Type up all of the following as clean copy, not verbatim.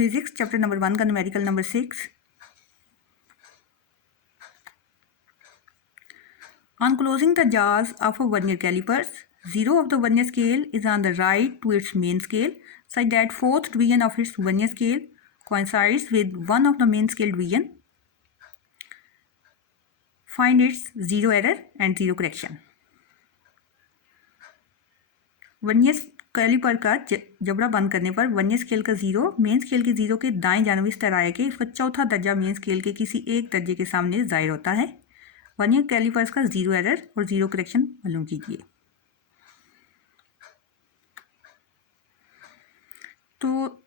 Physics chapter number 1 का numerical number 6। On closing the jaws of a vernier calipers, zero of the vernier scale is on the right to its main scale, such that fourth division of its vernier scale coincides with one of the main scale division. Find its zero error and zero correction. Vernier caliper का जबड़ा बंद करने पर vernier scale का zero main scale के zero के दाएं जानब इस तरह है कि इसका चौथा दर्जा मेन स्केल के किसी एक दर्जे के सामने जाहिर होता है। वर्नियर कैलिपर्स का जीरो एरर और जीरो करेक्शन मालूम कीजिए। तो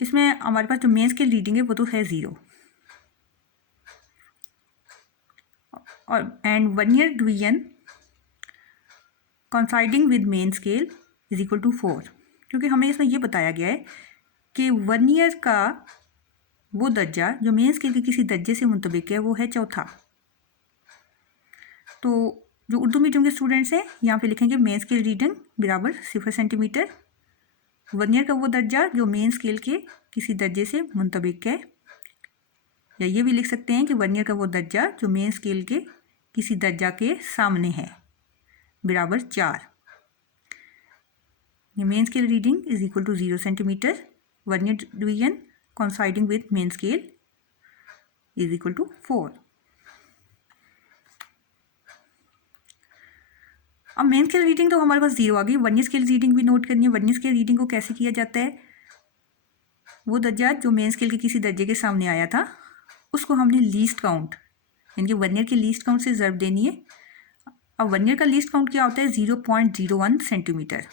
इसमें हमारे पास जो मेन स्केल रीडिंग है वो तो है ज़ीरो, और and vernier division coinciding with main scale is equal to 4, क्योंकि हमें इसमें ये बताया गया है कि वर्नियर का वो दर्जा जो मेन स्केल के किसी दर्जे से मुतबिक है वो है चौथा। तो जो उर्दू मीडियम के स्टूडेंट्स हैं यहाँ पे लिखेंगे मेन स्केल रीडिंग बराबर 0 सेंटीमीटर, वर्नियर का वो दर्जा जो मेन स्केल के किसी दर्जे से मुतबिक है, या ये भी लिख सकते हैं कि वर्नियर का वो दर्जा जो मेन स्केल के किसी दर्जा के सामने है बराबर 4। Main scale reading is equal to 0 centimetre, vernier division coinciding with main scale is equal to 4। अब मेन स्केल रीडिंग तो हमारे पास जीरो आ गई, वर्नियर स्केल रीडिंग भी नोट करनी है। वर्नियर स्केल रीडिंग को कैसे किया जाता है, वो दर्जा जो मेन स्केल के किसी दर्जे के सामने आया था उसको हमने लीस्ट काउंट यानी कि वर्नियर के लीस्ट काउंट से ज़र्ब देनी है। अब वर्नियर का लीस्ट काउंट क्या होता है 0.01 सेंटीमीटर।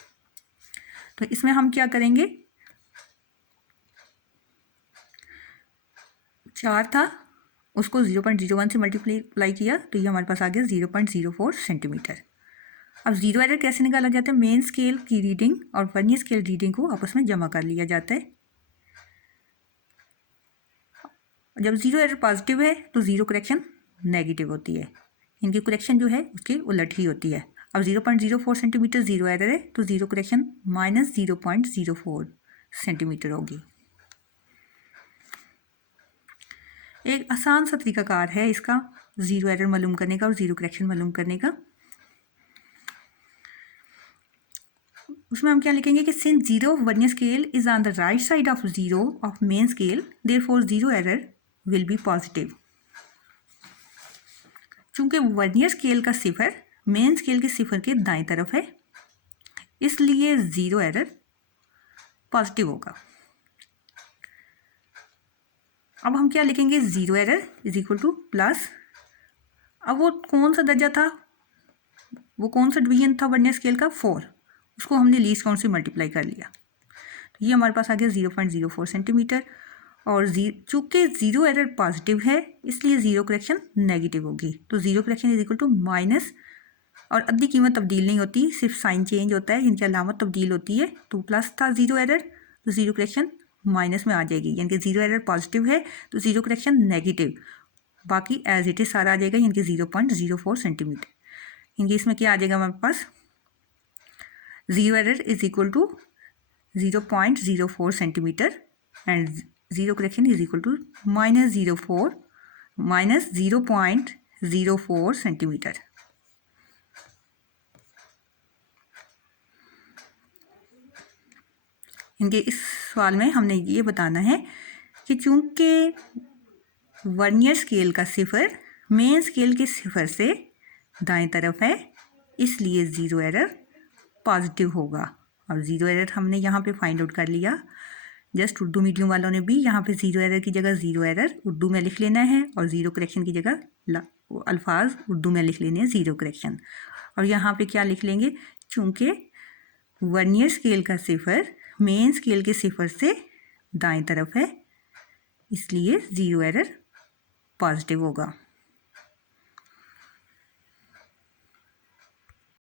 तो इसमें हम क्या करेंगे, 4 था उसको 0.01 से मल्टीप्लाई किया तो ये हमारे पास आ गया 0.04 सेंटीमीटर। अब जीरो एरर कैसे निकाला जाता है, मेन स्केल की रीडिंग और वर्नियर स्केल रीडिंग को आपस में जमा कर लिया जाता है। जब जीरो एरर पॉजिटिव है तो जीरो करेक्शन नेगेटिव होती है, इनकी करेक्शन जो है उसकी उलट ही होती है। अब 0.04 सेंटीमीटर जीरो एरर है तो जीरो करेक्शन -0.04 सेंटीमीटर होगी। एक आसान सा तरीकाकार है इसका ज़ीरो एरर मालूम करने का और ज़ीरो करेक्शन मालूम करने का। उसमें हम क्या लिखेंगे कि since zero of vernier scale is on the right side of zero of main scale therefore zero error will be positive. चूंकि वर्नियर स्केल का सिफर मेन स्केल के सिफर के दाएं तरफ है इसलिए ज़ीरो एरर पॉजिटिव होगा। अब हम क्या लिखेंगे, zero error is equal two plus, अब वो कौन सा दर्जा था, वो कौन सा डिवीजन था वर्नियर स्केल का 4, उसको हमने लीस्ट काउंट से मल्टीप्लाई कर लिया तो ये हमारे पास आ गया 0.04 सेंटीमीटर। और चूँकि ज़ीरो एरर पॉजिटिव है इसलिए ज़ीरो करेक्शन नेगेटिव होगी। तो zero correction is equal to minus, और अद्दी कीमत तब्दील नहीं होती, सिर्फ साइन चेंज होता है, इनकी अलामत तब्दील होती है। तो प्लस था ज़ीरो एरर तो ज़ीरो करेक्शन माइनस में आ जाएगी, यानी कि ज़ीरो एरर पॉजिटिव है तो ज़ीरो करेक्शन नेगेटिव, बाकी एज इट इज़ सारा आ जाएगा, यानी कि 0.04 सेंटीमीटर। इनके इसमें क्या आ जाएगा हमारे पास, zero error is equal to 0.04 centimetre and zero correction is equal to -0.04 centimetre. इनके इस सवाल में हमने ये बताना है कि चूंकि वर्नियर स्केल का सिफर मेन स्केल के सिफर से दाएं तरफ है इसलिए ज़ीरो एरर पॉजिटिव होगा। और ज़ीरो एरर हमने यहाँ पे फाइंड आउट कर लिया। जस्ट उर्दू मीडियम वालों ने भी यहाँ पे ज़ीरो एरर की जगह ज़ीरो एरर उर्दू में लिख लेना है और ज़ीरो करेक्शन की जगह अल्फाज उर्दू में लिख लेने हैं ज़ीरो करेक्शन। और यहाँ पे क्या लिख लेंगे, चूँकि वर्नियर स्केल का सिफर मेन स्केल के सिफर से दाएं तरफ है इसलिए ज़ीरो एरर पॉजिटिव होगा।